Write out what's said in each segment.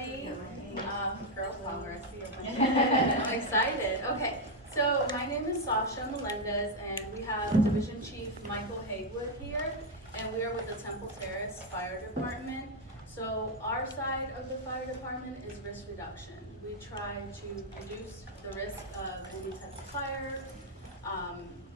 everybody. Girl power, I see everybody. I'm excited. Okay, so my name is Sasha Melendez, and we have Division Chief Michael Haywood here, and we are with the Temple Terrace Fire Department. So our side of the fire department is risk reduction. We try to reduce the risk of any type of fire,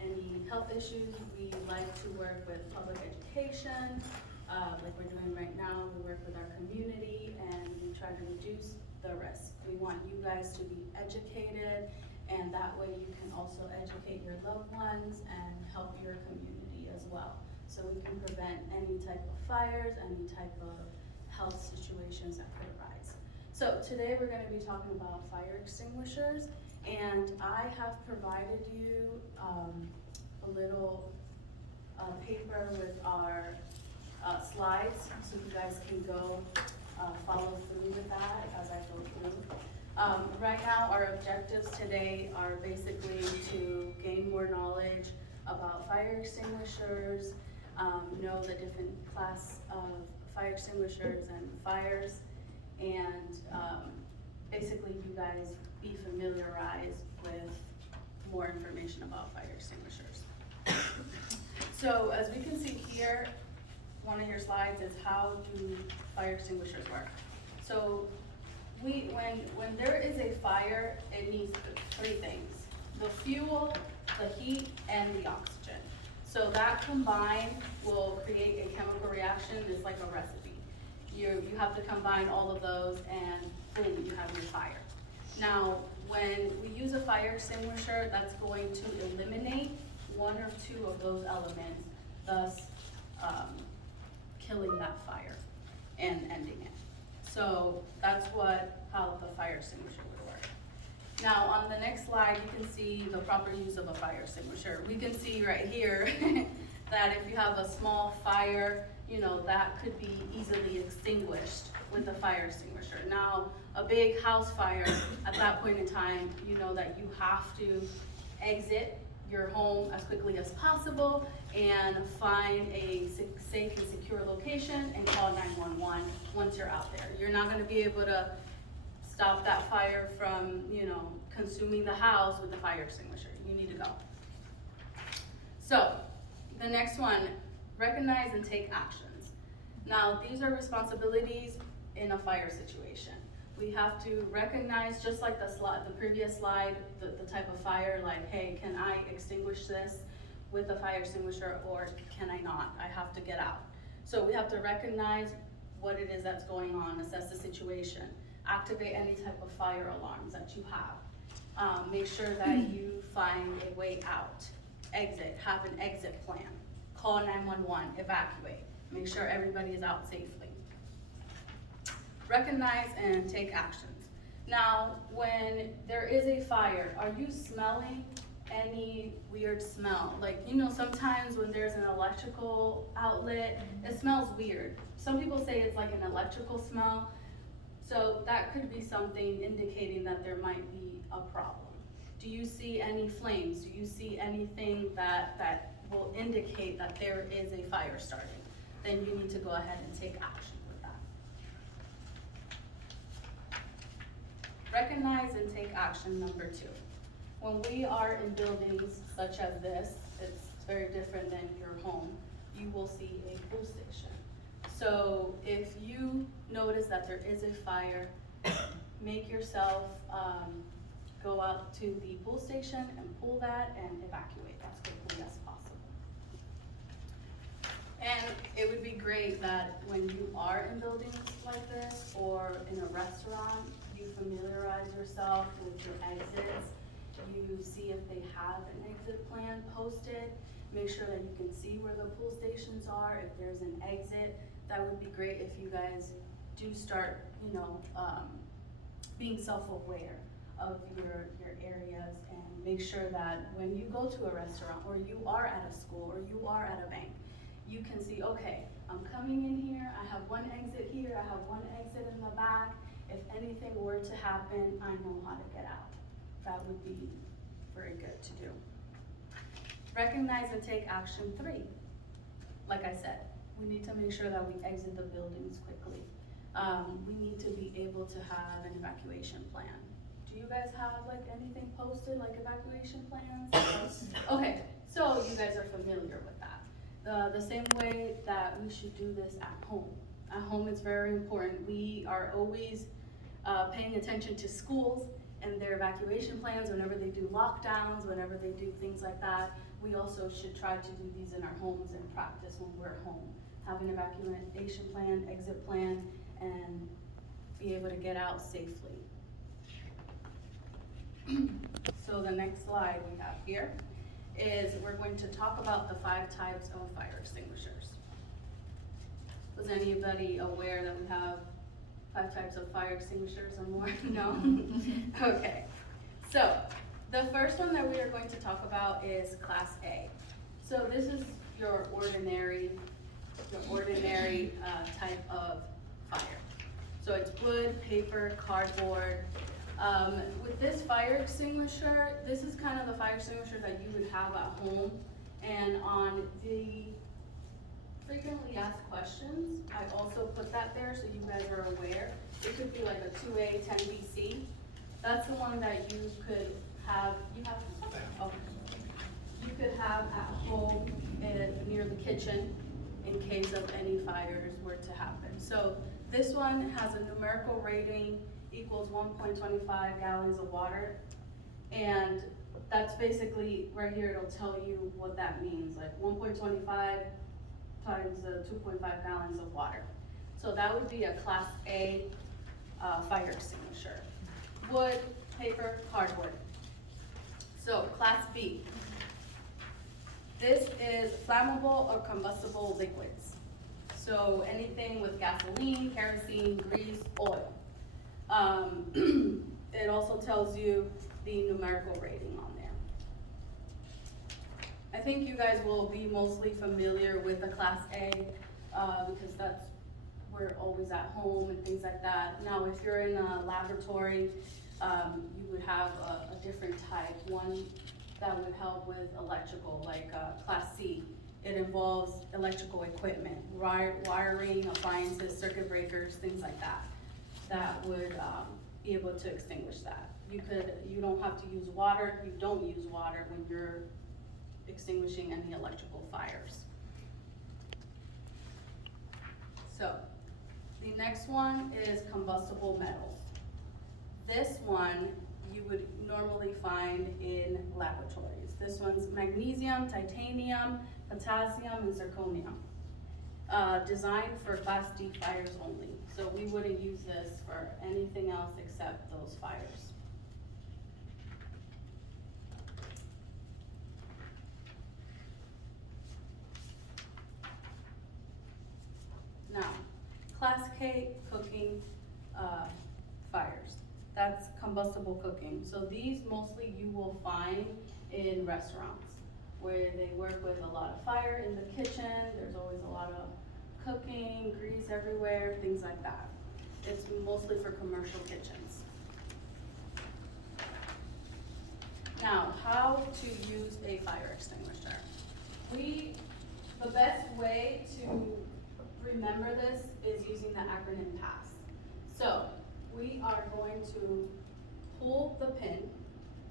any health issues. We like to work with public education, like we're doing right now. We work with our community and we try to reduce the risk. We want you guys to be educated, and that way you can also educate your loved ones and help your community as well. So we can prevent any type of fires, any type of health situations that could arise. So today we're going to be talking about fire extinguishers, and I have provided you a little paper with our slides, so you guys can go follow through with that as I go through. Right now, our objectives today are basically to gain more knowledge about fire extinguishers, know the different class of fire extinguishers and fires, and basically you guys be familiarized with more information about fire extinguishers. So as we can see here, one of your slides is how do fire extinguishers work. So when there is a fire, it needs three things: the fuel, the heat, and the oxygen. So that combined will create a chemical reaction. It's like a recipe. You have to combine all of those, and boom, you have your fire. Now, when we use a fire extinguisher, that's going to eliminate one or two of those elements, thus killing that fire and ending it. So that's how the fire extinguisher would work. Now, on the next slide, you can see the proper use of a fire extinguisher. We can see right here that if you have a small fire, that could be easily extinguished with a fire extinguisher. Now, a big house fire, at that point in time, you know that you have to exit your home as quickly as possible and find a safe and secure location and call 911 once you're out there. You're not going to be able to stop that fire from, consuming the house with the fire extinguisher. You need to go. So, the next one, recognize and take actions. Now, these are responsibilities in a fire situation. We have to recognize, just like the previous slide, the type of fire, like, hey, can I extinguish this with a fire extinguisher or can I not? I have to get out. So we have to recognize what it is that's going on, assess the situation, activate any type of fire alarms that you have. Make sure that you find a way out, exit, have an exit plan, call 911, evacuate, make sure everybody is out safely. Recognize and take actions. Now, when there is a fire, are you smelling any weird smell? Like, sometimes when there's an electrical outlet, it smells weird. Some people say it's like an electrical smell. So that could be something indicating that there might be a problem. Do you see any flames? Do you see anything that will indicate that there is a fire starting? Then you need to go ahead and take action with that. Recognize and take action number 2. When we are in buildings such as this, it's very different than your home. You will see a pull station. So if you notice that there is a fire, make yourself go out to the pull station and pull that and evacuate as quickly as possible. And it would be great that when you are in buildings like this or in a restaurant, you familiarize yourself with your exits. You see if they have an exit plan posted. Make sure that you can see where the pull stations are. If there's an exit, that would be great if you guys do start, being self-aware of your areas, and make sure that when you go to a restaurant or you are at a school or you are at a bank, you can see, okay, I'm coming in here, I have one exit here, I have one exit in the back. If anything were to happen, I know how to get out. That would be very good to do. Recognize and take action 3. Like I said, we need to make sure that we exit the buildings quickly. We need to be able to have an evacuation plan. Do you guys have like anything posted, like evacuation plans? Okay, so you guys are familiar with that. The same way that we should do this at home. At home it's very important. We are always paying attention to schools and their evacuation plans whenever they do lockdowns, whenever they do things like that. We also should try to do these in our homes and practice when we're at home. Have an evacuation plan, exit plan, and be able to get out safely. So the next slide we have here is we're going to talk about the 5 types of fire extinguishers. Was anybody aware that we have 5 types of fire extinguishers or more? No? Okay. So the first one that we are going to talk about is Class A. So this is your ordinary type of fire. So it's wood, paper, cardboard. With this fire extinguisher, this is kind of the fire extinguisher that you would have at home. And on the frequently asked questions, I also put that there so you guys are aware. It could be like a 2A 10BC. That's the one that you could have, you could have at home and near the kitchen in case of any fires were to happen. So this one has a numerical rating equals 1.25 gallons of water. And that's basically, right here it'll tell you what that means, like 1.25 times the 2.5 gallons of water. So that would be a Class A fire extinguisher. Wood, paper, cardboard. So Class B. This is flammable or combustible liquids. So anything with gasoline, kerosene, grease, oil. It also tells you the numerical rating on there. I think you guys will be mostly familiar with the Class A because we're always at home and things like that. Now, if you're in a laboratory, you would have a different type, one that would help with electrical, like Class C. It involves electrical equipment, wiring, appliances, circuit breakers, things like that, that would be able to extinguish that. You don't have to use water, you don't use water when you're extinguishing any electrical fires. So, the next one is combustible metals. This one you would normally find in laboratories. This one's magnesium, titanium, potassium, and zirconium. Designed for Class D fires only. So we wouldn't use this for anything else except those fires. Now, Class K cooking fires. That's combustible cooking. So these mostly you will find in restaurants where they work with a lot of fire in the kitchen. There's always a lot of cooking, grease everywhere, things like that. It's mostly for commercial kitchens. Now, how to use a fire extinguisher. The best way to remember this is using the acronym PASS. So, we are going to pull the pin.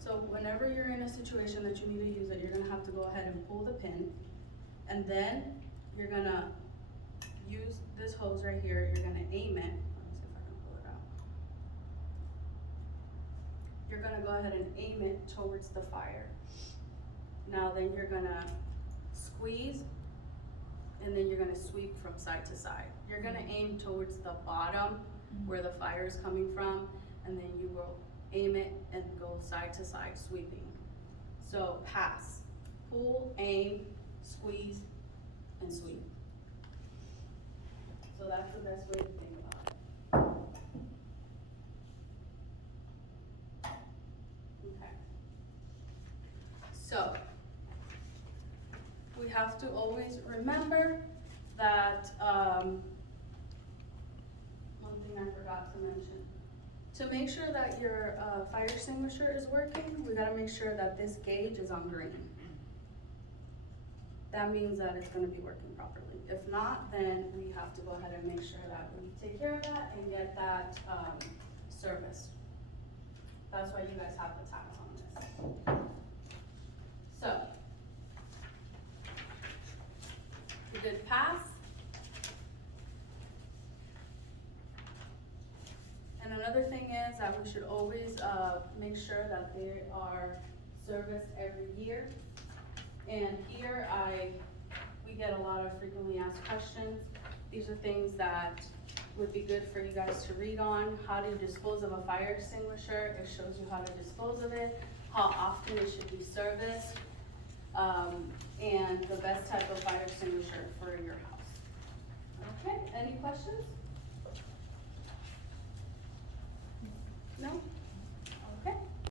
So whenever you're in a situation that you need to use it, you're gonna have to go ahead and pull the pin. And then you're gonna use this hose right here, you're gonna aim it. Let me see if I can pull it out. You're gonna go ahead and aim it towards the fire. Now then you're gonna squeeze, and then you're gonna sweep from side to side. You're gonna aim towards the bottom where the fire is coming from, and then you will aim it and go side to side sweeping. So pass, pull, aim, squeeze, and sweep. So that's the best way to think about it. Okay. So we have to always remember that one thing I forgot to mention. To make sure that your fire extinguisher is working, we gotta make sure that this gauge is on green. That means that it's gonna be working properly. If not, then we have to go ahead and make sure that we take care of that and get that serviced. That's why you guys have the tax on this. So, we did pass. And another thing is that we should always make sure that they are serviced every year. And here we get a lot of frequently asked questions. These are things that would be good for you guys to read on. How to dispose of a fire extinguisher. It shows you how to dispose of it, how often it should be serviced, and the best type of fire extinguisher for your house. Okay, any questions? No?